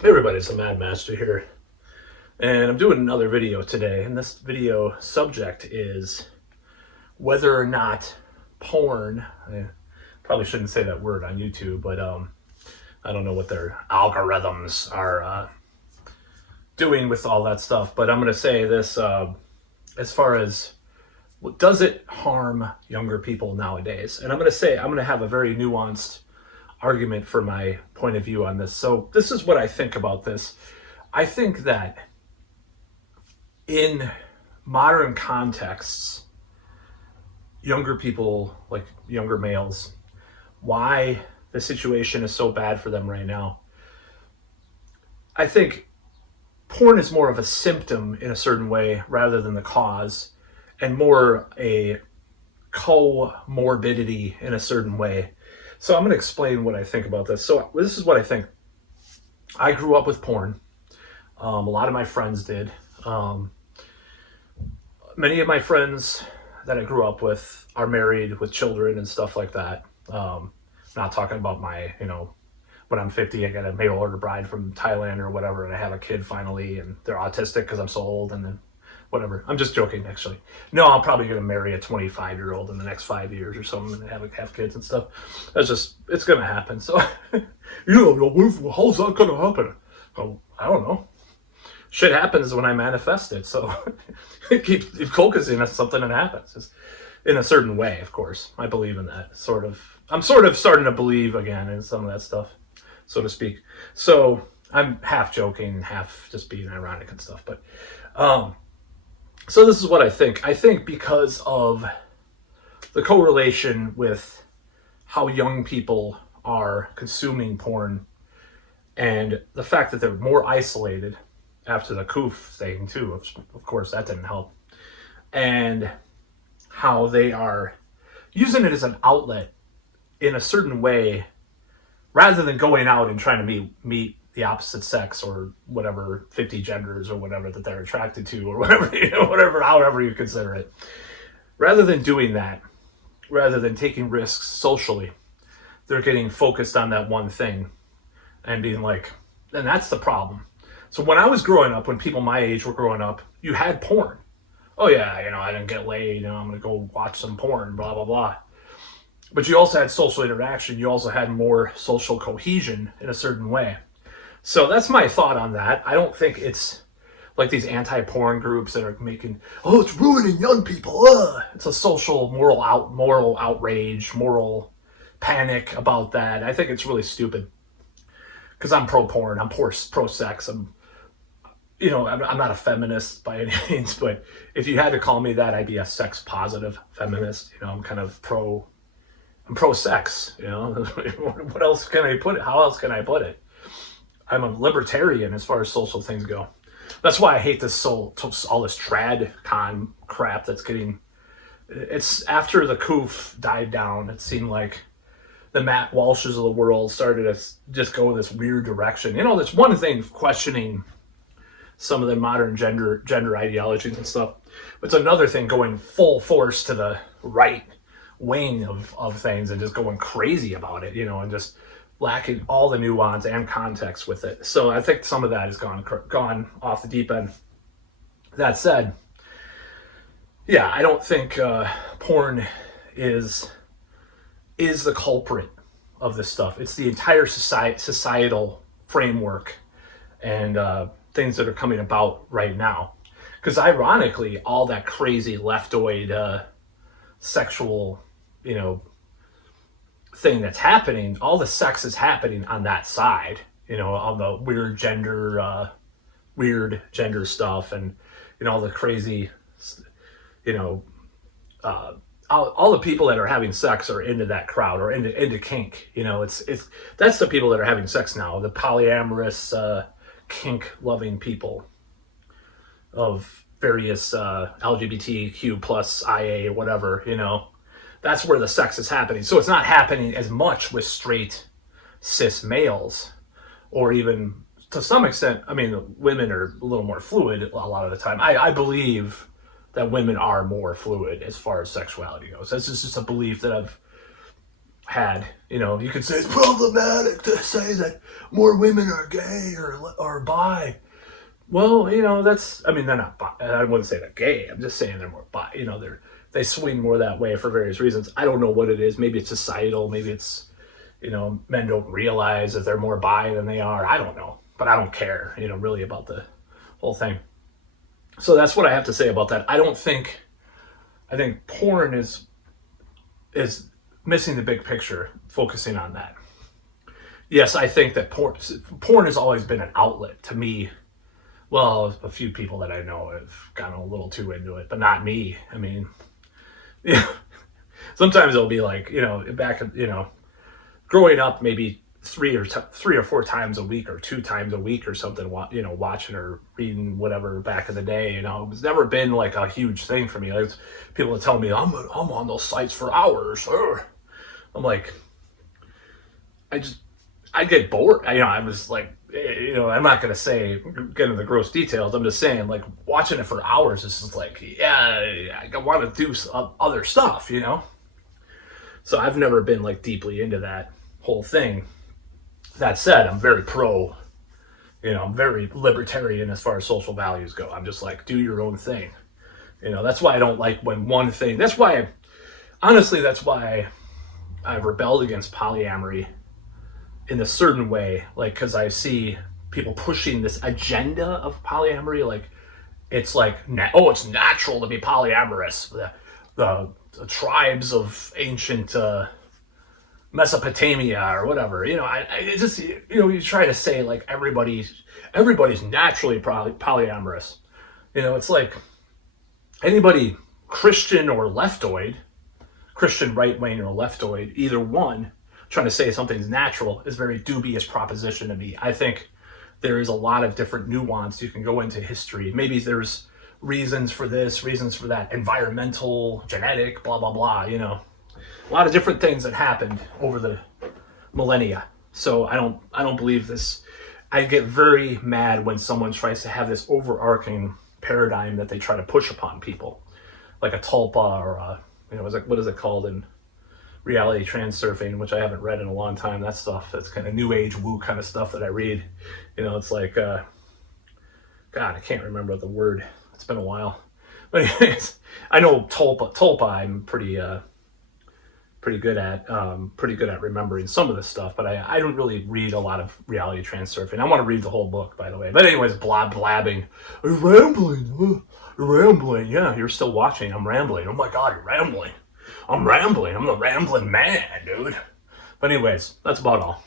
Hey everybody, it's the Mad Master here, and I'm doing another video today, and this video subject is whether or not porn, I probably shouldn't say that word on YouTube, but I don't know what their algorithms are doing with all that stuff, but I'm going to say this, as far as, does it harm younger people nowadays? And I'm going to have a very nuanced argument for my point of view on this. So this is what I think about this. I think that in modern contexts, younger people, like younger males, why the situation is so bad for them right now. I think porn is more of a symptom in a certain way rather than the cause, and more a comorbidity in a certain way. So I'm going to explain what I think about this. So this is what I think. I grew up with porn. A lot of my friends did. Many of my friends that I grew up with are married with children and stuff like that. Not talking about my, when I'm 50, I get a mail order bride from Thailand or whatever, and I have a kid finally, and they're autistic because I'm so old, and then whatever. I'm just joking, actually. No, I'm probably going to marry a 25-year-old in the next 5 years or something and have kids and stuff. It's going to happen. So, how's that going to happen? Oh, I don't know. Shit happens when I manifest it. So, keep focusing on something that happens. It's in a certain way, of course. I believe in that, sort of. I'm sort of starting to believe again in some of that stuff, so to speak. So, I'm half joking, half just being ironic and stuff. But, so this is what I think. I think because of the correlation with how young people are consuming porn and the fact that they're more isolated after the coof thing too, of course that didn't help, and how they are using it as an outlet in a certain way rather than going out and trying to meet the opposite sex or whatever 50 genders or whatever that they're attracted to or whatever, however you consider it. Rather than doing that, rather than taking risks socially, they're getting focused on that one thing and being like, and that's the problem. So when I was growing up, when people my age were growing up, you had porn. Oh yeah, I didn't get laid, I'm gonna go watch some porn, blah, blah, blah. But you also had social interaction. You also had more social cohesion in a certain way. So that's my thought on that. I don't think it's like these anti-porn groups that are making, it's ruining young people. Ugh. It's a social moral outrage, moral panic about that. I think it's really stupid because I'm pro-porn. I'm pro-sex. I'm not a feminist by any means, but if you had to call me that, I'd be a sex-positive feminist. I'm kind of I'm pro-sex. What else can I put it? How else can I put it? I'm a libertarian as far as social things go. That's why I hate this all this trad con crap that's getting. It's after the coof died down. It seemed like the Matt Walshes of the world started to just go this weird direction. There's one thing questioning some of the modern gender ideologies and stuff. It's another thing going full force to the right wing of things and just going crazy about it. And just lacking all the nuance and context with it. So I think some of that has gone off the deep end. That said, yeah, I don't think porn is the culprit of this stuff. It's the entire societal framework and things that are coming about right now. Because ironically, all that crazy leftoid sexual, thing that's happening, all the sex is happening on that side, on the weird gender stuff, and all the crazy, all the people that are having sex are into that crowd or into kink. It's that's the people that are having sex now, the polyamorous kink loving people of various LGBTQ plus IA whatever. That's where the sex is happening. So it's not happening as much with straight cis males, or even to some extent, women are a little more fluid a lot of the time. I believe that women are more fluid as far as sexuality goes. This is just a belief that I've had. You know, you could say it's problematic to say that more women are gay or bi. Well, you know, that's, I mean, they're not bi. I wouldn't say they're gay. I'm just saying they're more bi. You know, they swing more that way for various reasons. I don't know what it is. Maybe it's societal. Maybe it's, you know, men don't realize that they're more bi than they are. I don't know. But I don't care, you know, really about the whole thing. So that's what I have to say about that. I think porn is missing the big picture, focusing on that. Yes, I think that porn has always been an outlet to me. Well, a few people that I know have gotten a little too into it, but not me. I mean, yeah. Sometimes it'll be like, you know, growing up, maybe three or four times a week or 2 times a week or something, you know, watching or reading whatever back in the day. You know, it's never been like a huge thing for me. Like, people tell me I'm on those sites for hours. Ugh. I'm like, I get bored. You know, I was like, you know, I'm not gonna get into the gross details. I'm just saying, like, watching it for hours is just like, yeah, I want to do other stuff, you know. So I've never been like deeply into that whole thing. That said, I'm very pro. You know, I'm very libertarian as far as social values go. I'm just like, do your own thing. You know, that's why I don't like when one thing. Honestly, that's why I've rebelled against polyamory in a certain way, like, because I see people pushing this agenda of polyamory, like it's like, it's natural to be polyamorous. The tribes of ancient Mesopotamia or whatever, you know, I just, you know, you try to say like everybody's naturally polyamorous. You know, it's like anybody Christian or leftoid, Christian right wing or leftoid, either one, trying to say something's natural is a very dubious proposition to me. I think there is a lot of different nuance. You can go into history. Maybe there's reasons for this, reasons for that, environmental, genetic, blah, blah, blah, you know. A lot of different things that happened over the millennia. So I don't believe this. I get very mad when someone tries to have this overarching paradigm that they try to push upon people, like a tulpa or a, you know, what is it called in reality transurfing, which I haven't read in a long time. That stuff, that's kind of new age woo kind of stuff that I read. You know, it's like, God, I can't remember the word. It's been a while. But anyways, I know tulpa I'm pretty good at remembering some of this stuff, but I don't really read a lot of reality transurfing. I want to read the whole book, by the way. But anyways, blabbing. Rambling. Yeah, you're still watching. I'm rambling. Oh my God, you're rambling. I'm rambling. I'm the rambling man, dude. But anyways, that's about all.